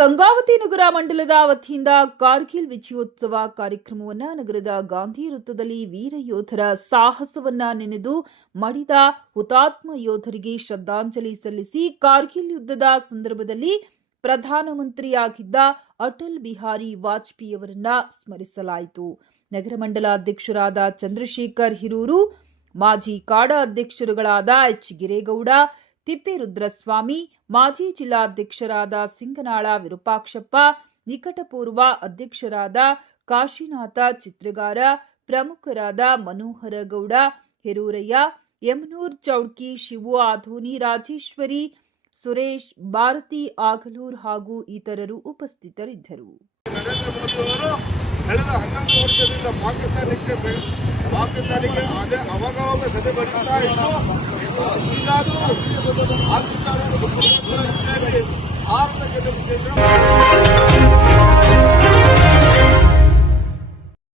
ಗಂಗಾವತಿ ನಗರ ಮಂಡಲದ ವತಿಯಿಂದ ಕಾರ್ಗಿಲ್ ವಿಜಯೋತ್ಸವ ಕಾರ್ಯಕ್ರಮವನ್ನು ನಗರದ ಗಾಂಧಿ ವೃತ್ತದಲ್ಲಿ ವೀರ ಯೋಧರ ಸಾಹಸವನ್ನ ನೆನೆದು ಮಡಿದ ಹುತಾತ್ಮ ಯೋಧರಿಗೆ ಶ್ರದ್ಧಾಂಜಲಿ ಸಲ್ಲಿಸಿ ಕಾರ್ಗಿಲ್ ಯುದ್ಧದ ಸಂದರ್ಭದಲ್ಲಿ ಪ್ರಧಾನಮಂತ್ರಿಯಾಗಿದ್ದ ಅಟಲ್ ಬಿಹಾರಿ ವಾಜಪೇಯಿ ಅವರನ್ನ ಸ್ಮರಿಸಲಾಯಿತು. ನಗರ ಮಂಡಲ ಅಧ್ಯಕ್ಷರಾದ ಚಂದ್ರಶೇಖರ್ ಹಿರೂರು, ಮಾಜಿ ಕಾಡ ಅಧ್ಯಕ್ಷರುಗಳಾದ ಎಚ್ ಗಿರೇಗೌಡ, ತಿಪ್ಪೇರುದ್ರಸ್ವಾಮಿ, ಮಾಜಿ ಜಿಲ್ಲಾಧ್ಯಕ್ಷರಾದ ಸಿಂಗನಾಳ ವಿರೂಪಾಕ್ಷಪ್ಪ, ನಿಕಟಪೂರ್ವ ಅಧ್ಯಕ್ಷರಾದ ಕಾಶಿನಾಥ ಚಿತ್ರಗಾರ, ಪ್ರಮುಖರಾದ ಮನೋಹರ ಗೌಡ, ಹೆರೂರಯ್ಯ, ಯಮನೂರ್ ಚೌಡ್ಕಿ, ಶಿವು ಆಧೋನಿ, ರಾಜೇಶ್ವರಿ, ಸುರೇಶ್, ಭಾರತಿ ಆಗಲೂರ್ ಹಾಗೂ ಇತರರು ಉಪಸ್ಥಿತರಿದ್ದರು. ಕಳೆದ 11 ವರ್ಷದಿಂದ ಪಾಕಿಸ್ತಾನಕ್ಕೆ ಅವಾಗ ಸಭೆ ಬರುತ್ತಾ ಇತ್ತು. ಈಗಾದರೂ ಭಾರತದ